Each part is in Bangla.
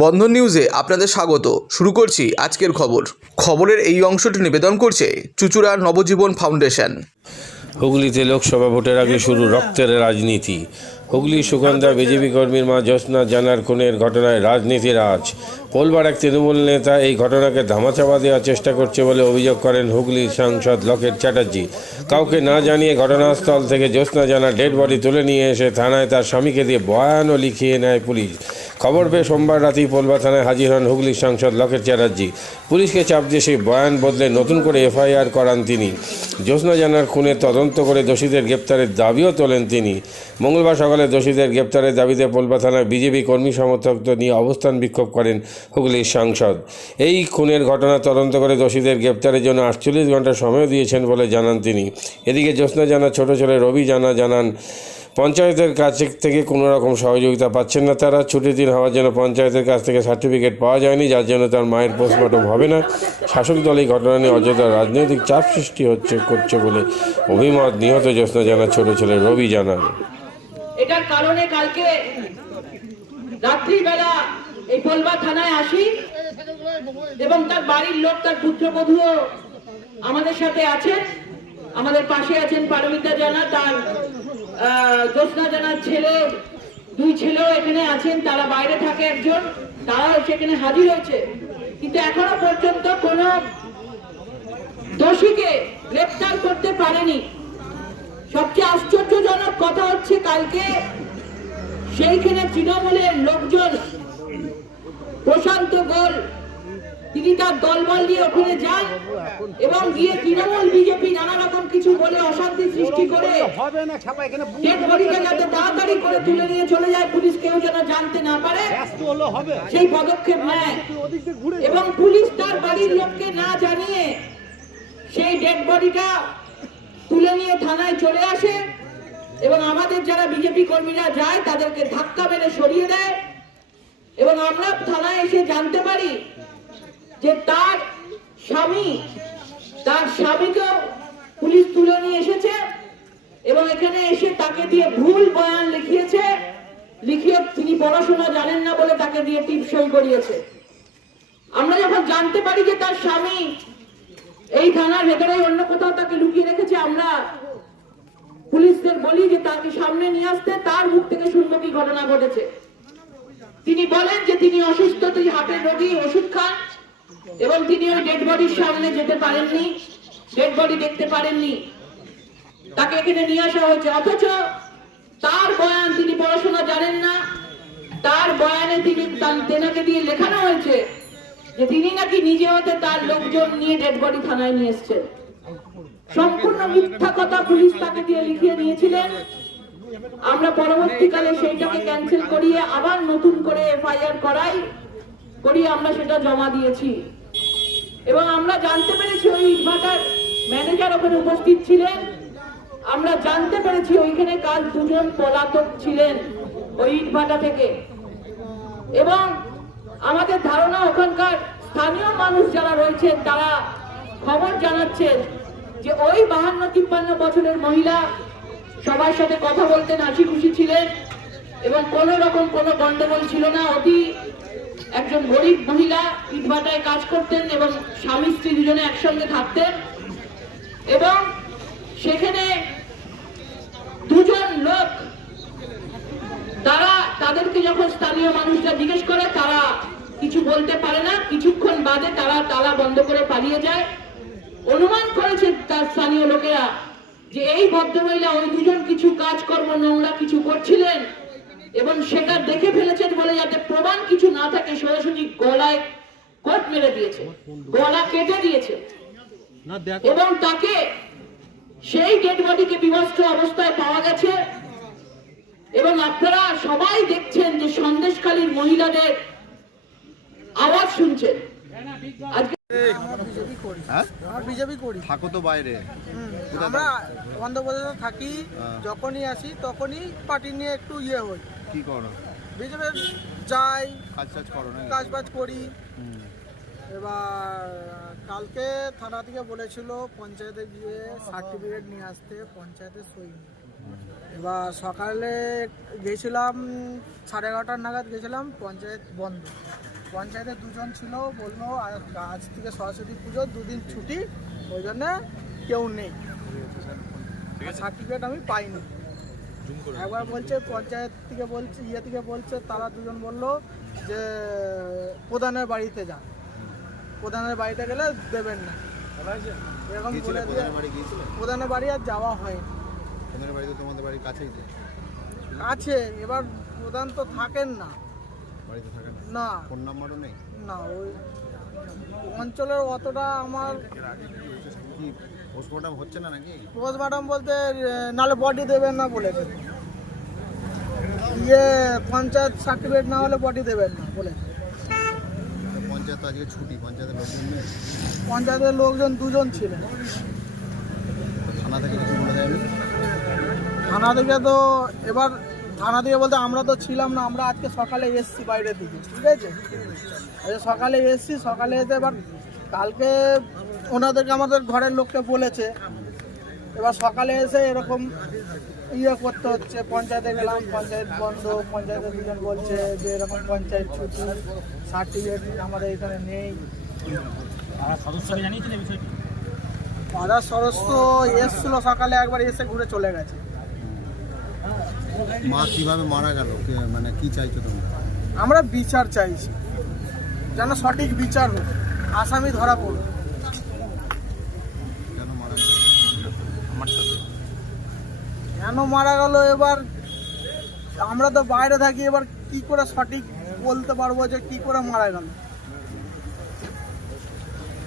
বন্ধন নিউজে আপনাদের স্বাগত। শুরু করছি আজকের খবর। খবরের এই অংশটি নিবেদন করছে চুচুড়ার নবজীবন ফাউন্ডেশন। হুগলিতে লোকসভা ভোটের আগে শুরু রক্তের রাজনীতি। হুগলি সুগন্ধা বিজেপি কর্মীর মা জ্যোৎস্না জানার খুনের ঘটনায় রাজনীতির আজ পোলবার এক তৃণমূল নেতা এই ঘটনাকে ধামাচাপা দেওয়ার চেষ্টা করছে বলে অভিযোগ করেন হুগলির সাংসদ লকেট চ্যাটার্জি। কাউকে না জানিয়ে ঘটনাস্থল থেকে জ্যোৎস্না জানা ডেড বডি তুলে নিয়ে এসে থানায় তার স্বামীকে দিয়ে বয়ানও লিখিয়ে নেয় পুলিশ। খবর পেয়ে সোমবার রাতেই পোলবা থানায় হাজির হন হুগলির সাংসদ লকেট চ্যাটার্জি। পুলিশকে চাপ দিয়ে সেই বয়ান বদলে নতুন করে এফআইআর করান তিনি। জ্যোৎস্না জানার খুনে তদন্ত করে দোষীদের গ্রেপ্তারের দাবিও তোলেন তিনি। মঙ্গলবার সকালে দোষীদের গ্রেপ্তারের দাবিতে পোলবা থানায় বিজেপি কর্মী সমর্থকদের নিয়ে অবস্থান বিক্ষোভ করেন হুগলির সাংসদ। এই খুনের ঘটনা তদন্ত করে দোষীদের গ্রেপ্তারের জন্য আটচল্লিশ ঘণ্টা সময় দিয়েছেন বলে জানান তিনি। এদিকে জ্যোৎস্না জানা ছোট ছেলে রবি জানা জানান, পঞ্চায়েতের কাছ থেকে কোনো রকম সহযোগিতা পাচ্ছেন না তারা। ছুটির দিন হওয়ার জন্য পঞ্চায়েতের কাছ থেকে সার্টিফিকেট পাওয়া যায়নি, যার জন্য তার মায়ের পোস্টমর্টম হবে না। শাসক দল এই ঘটনা নিয়ে অযথা রাজনৈতিক চাপ সৃষ্টি হচ্ছে, করছে বলে অভিমত নিহত জ্যোৎস্না জানা ছোট ছেলে রবি জানান। এটার কারণে কালকে রাত্রিবেলা এই পোলবা থানায় আসি এবং তার বাড়ির লোক, তার পুত্রবধূও আমাদের সাথে আছেন আমাদের পাশে আছেন পারমিতা জানা, তার জ্যোৎস্না জানার ছেলে, দুই ছেলেও এখানে আছেন, তারা বাইরে থাকে একজন, তারাও সেখানে হাজির হয়েছে। কিন্তু এখনও পর্যন্ত কোনো দোষীকে গ্রেপ্তার করতে পারেনি। সবচেয়ে আশ্চর্যজনক কথা হচ্ছে কালকে সেইখানে তৃণমূলের লোকজন প্রশান্ত গোল। তিনি তার দলবল নিয়ে ওখানে যান এবং গিয়ে তৃণমূল বিজেপি নানা রকম কিছু বলে অশান্তি সৃষ্টি করে। যাতে তাড়াতাড়ি করে তুলে নিয়ে চলে যায় পুলিশ কেউ যেন জানতে না পারে সেই পদক্ষেপ নেয়। এবং পুলিশ তার বাড়ির লোককে না জানিয়ে সেই ডেড বডিটা তুলে নিয়ে থানায় চলে আসে এবং আমাদের যারা বিজেপি কর্মীরা যায় তাদেরকে ধাক্কা মেরে সরিয়ে দেয়। এবং আমরা থানায় এসে জানতে পারি যে তার স্বামী, তার স্বামীকেও পুলিশ তুলে নিয়ে এসেছে এবং এখানে এসে তাকে দিয়ে ভুল বয়ান লিখিয়েছে, লিখিয়ে তিনি পড়াশোনা জানেন না বলে তাকে দিয়ে টিপ সই করিয়েছে। আমরা যখন জানতে পারি যে তার স্বামী এই থানার ভেতরে অন্য কোথাও তাকে লুকিয়ে রেখেছে, আমরা পুলিশদের বলি যে তাকে সামনে নিয়ে আসতে, তার মুখ থেকে শুনব কি ঘটনা ঘটেছে। তিনি বলেন যে তিনি অসুস্থ, তিনি হার্টের রোগী, ওষুধ খান। এবং তিনি ওই ডেড বডির সামনে যেতে পারেননি। ডেড বডি দেখতে পারেননি। তাকে এখানে নিয়ে আসা হয়েছে। অথচ তার বয়ান তিনি পড়াশোনা জানেন না। তার বয়ানে তিনি তেনাকে দিয়ে লেখানো হয়েছে যে তিনি নাকি নিজে হতে তার লোকজন নিয়ে ডেড বডি থানায় নিয়ে এসছেন। সম্পূর্ণ মিথ্যা কথা পুলিশ তাকে দিয়ে লিখিয়ে নিয়েছিলেন। আমরা পরবর্তীকালে সেইটাকে ক্যান্সেল করিয়ে আবার নতুন করে এফআইআর করাই করিয়ে আমরা সেটা জমা দিয়েছি। এবং আমরা জানতে পেরেছি ওই ইটভাটার ম্যানেজার ওখানে উপস্থিত ছিলেন। আমরা জানতে পেরেছি ওইখানে কাল দুজন পলাতক ছিলেন ওই ইটভাটা থেকে। এবং আমাদের ধারণা ওখানকার স্থানীয় মানুষ যারা রয়েছেন, তারা খবর জানাচ্ছেন যে ওই বাহান্ন তিপ্পান্ন বছরের মহিলা সবার সাথে কথা বলতেন হাসি খুশি ছিলেন এবং কোনো রকম কোনো গন্ডগোল ছিল না। অতি একজন গরিব মহিলা ইটভাটায় কাজ করতেন এবং স্বামী স্ত্রী দুজনে একসঙ্গে থাকতেন এবং সেখানে দুজন লোক তারা তাদেরকে যখন স্থানীয় মানুষরা জিজ্ঞেস করে, তারা কিছু বলতে পারে না। কিছুক্ষণ বাদে তারা তালা বন্ধ করে পালিয়ে যায়। অনুমান করেছে তার স্থানীয় লোকেরা যে এই ভদ্রমহিলা ওই দুজন কিছু কাজকর্ম নোংরা কিছু করছিলেন এবং সেটা দেখে ফেলেছেন বলে যাতে প্রমাণ কিছু না থাকে সোজাসুজি গলায় কোট মেরে দিয়েছে গলা কেটে দিয়েছে। এবং তাকে সেই ডেড বডিকে বিভস্ত অবস্থায় পাওয়া গেছে। এবং আপনারা সবাই দেখছেন যে সন্দেশখালীর মহিলাদের আওয়াজ শুনছেন। আজকে হ্যাঁ? থাকো তো বাইরে। আমরা? অন্ধ্রপ্রদেশে থাকি হ্যাঁ। যখনই আসি তখনই পার্টি নিয়ে একটু ইয়ে হই। কি করো? বিজেপি যাই কাজ টাজ করো না কাজ বাজ করি এবার কালকে থানা থেকে বলেছিল পঞ্চায়েতে গিয়ে সার্টিফিকেট নিয়ে আসতে পঞ্চায়েতে সই। এবার সকালে গেছিলাম সাড়ে এগারোটার নাগাদ গেছিলাম পঞ্চায়েত বন্ধ। পঞ্চায়েতে দুজন ছিল বলল আজ- থেকে সরস্বতী পুজো দুদিন ছুটি ওই জন্যে কেউ নেই। সার্টিফিকেট আমি পাইনি। একবার বলছে পঞ্চায়েত থেকে বলছে ইয়ে থেকে বলছে তারা দুজন বলল যে প্রধানের বাড়িতে যান। প্রধানের বাড়িতে গেলে দেবেন না। এরকম বলে দিয়ে প্রধানের বাড়ি আর যাওয়া হয়নি। প্রধানের বাড়ি তো তোমাদের বাড়ির কাছেই আছে এবার প্রধান তো থাকেন না। বাড়িতে থাকে না। ফোন নাম্বারও নেই? না ওই অঞ্চলের অতটা আমার কি পোস্টমর্টম হচ্ছে না নাকি? পোস্টমর্টম বলতে নালে বডি দেবেন না বলেছে ইয়ে পঞ্চায়েত সার্টিফিকেট না হলে বডি দেবেন না বলেছে পঞ্চায়েত আজকে ছুটি পঞ্চায়েতের লোকজন নেই? পঞ্চায়েতের লোকজন দুজন ছিলেন। থানা থেকে কিছু বলে দেয়নি? থানা থেকে তো এবার থানা দিয়ে বলতে আমরা তো ছিলাম না আমরা আজকে সকালে এসছি বাইরে থেকে ঠিক আছে? সকালে এসছি সকালে এসে এবার কালকে ওনাদেরকে আমাদের ঘরের লোককে বলেছে এবার সকালে এসে এরকম ইয়ে করতে হচ্ছে পঞ্চায়েতে গেলাম পঞ্চায়েত বন্ধ পঞ্চায়েতে দুজন বলছে যে এরকম পঞ্চায়েত ছুটি সার্টিফিকেট আমাদের এখানে নেই। আদার সদস্য এসছিল সকালে একবার এসে ঘুরে চলে গেছে। মা কীভাবে মারা গেল? কে- মানে কি চাইছো তোমরা? আমরা বিচার চাইছি। যেন সঠিক বিচার হোক। আসামি ধরা পড়ুক। কেন মারা গেল? কেন মারা গেল এবার? আমরা তো বাইরে থাকি এবার কি করে সঠিক বলতে পারব যে কি করে মারা গেল?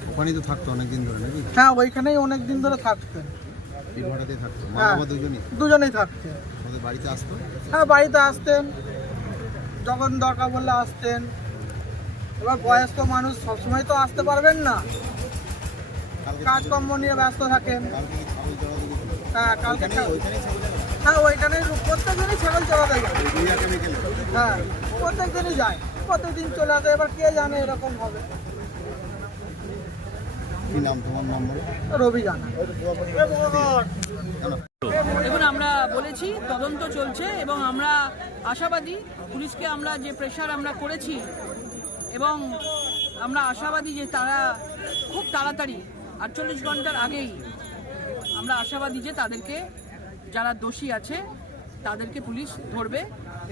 ওখানেই তো থাকতো অনেকদিন ধরে নাকি? হ্যাঁ ওইখানেই অনেক দিন ধরে থাকতেন এই ভাড়াতেই থাকতো। মা হ্যাঁ। বাবা দুজনই? দুজনেই থাকতেন বাড়িতে আসতো হ্যাঁ বাড়িতে আসতেন। যখন দরকার বললে আসতেন। এবার বয়স্ক মানুষ সবসময় তো আসতে পারবেন না। কাজকর্ম নিয়ে ব্যস্ত থাকেন। হ্যাঁ কালকে হ্যাঁ ওইখানে প্রত্যেক দিনই ছাগল চড়াতে যায়। হ্যাঁ প্রত্যেক দিনই যায়। প্রত্যেক দিন চলে আসে এবার কে জানে এরকম হবে। কি নাম তোমার নাম বলো রবি জানা দেখুন আমরা বলেছি তদন্ত চলছে এবং আমরা আশাবাদী পুলিশকে আমরা যে প্রেশার আমরা করেছি এবং আমরা আশাবাদী যে তারা খুব তাড়াতাড়ি আটচল্লিশ ঘণ্টার আগেই আমরা আশাবাদী যে তাদেরকে যারা দোষী আছে তাদেরকে পুলিশ ধরবে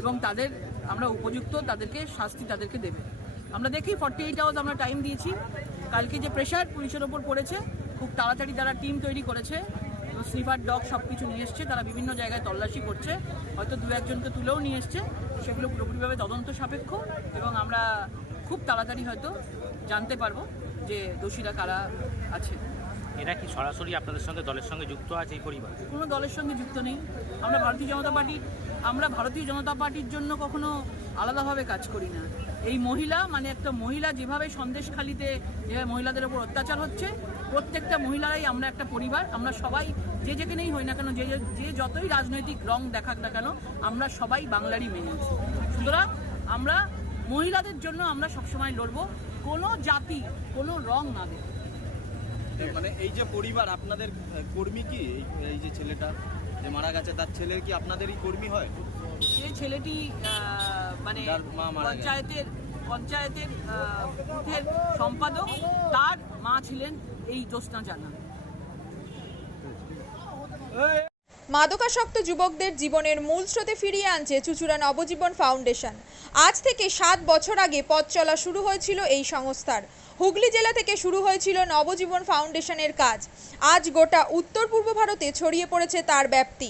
এবং তাদের আমরা উপযুক্ত তাদেরকে শাস্তি তাদেরকে দেবে। আমরা দেখি ফর্টি এইট আওয়ার্স আমরা টাইম দিয়েছি। কালকে যে প্রেশার পুলিশের ওপর পড়েছে খুব তাড়াতাড়ি তারা টিম তৈরি করেছে। স্লিপার ডগ সব কিছু নিয়ে এসছে তারা বিভিন্ন জায়গায় তল্লাশি করছে। হয়তো দু একজনকে তুলেও নিয়ে এসছে। সেগুলো পুরোপুরিভাবে তদন্ত সাপেক্ষ এবং আমরা খুব তাড়াতাড়ি হয়তো জানতে পারব যে দোষীরা কারা আছে। এরা কি সরাসরি আপনাদের সঙ্গে দলের সঙ্গে যুক্ত আছে এই পরিবার? কোনো দলের সঙ্গে যুক্ত নেই। আমরা ভারতীয় জনতা পার্টি আমরা ভারতীয় জনতা পার্টির জন্য কখনো আলাদাভাবে কাজ করি না। এই মহিলা মানে একটা মহিলা যেভাবে সন্দেশখালিতে যেভাবে মহিলাদের ওপর অত্যাচার হচ্ছে প্রত্যেকটা মহিলারাই আমরা একটা পরিবার। আমরা সবাই যে যেখানেই হই না কেন যে যে- যতই রাজনৈতিক রং দেখাক না কেন আমরা সবাই বাংলারই মেনে আছি সুতরাং আমরা মহিলাদের জন্য আমরা সবসময় লড়ব। কোনো জাতি কোনো রং না দেয় মানে এই যে পরিবার আপনাদের কর্মী কি? এই- যে ছেলেটা যে মারা গেছে তার ছেলের কি আপনাদেরই কর্মী হয়? যে ছেলেটি মানে পঞ্চায়েতের পঞ্চায়েতের বুথের সম্পাদক, তার মা ছিলেন এই জ্যোৎস্না জানা। মাদকাসক্ত যুবকদের জীবনের মূল স্রোতে ফিরিয়ে আনছে চুচুড়া নবজীবন ফাউন্ডেশন। আজ থেকে সাত বছর আগে পথ চলা শুরু হয়েছিল এই সংস্থার। হুগলি জেলা থেকে শুরু হয়েছিল নবজীবন ফাউন্ডেশনের কাজ। আজ গোটা উত্তর পূর্ব ভারতে ছড়িয়ে পড়েছে তার ব্যাপ্তি।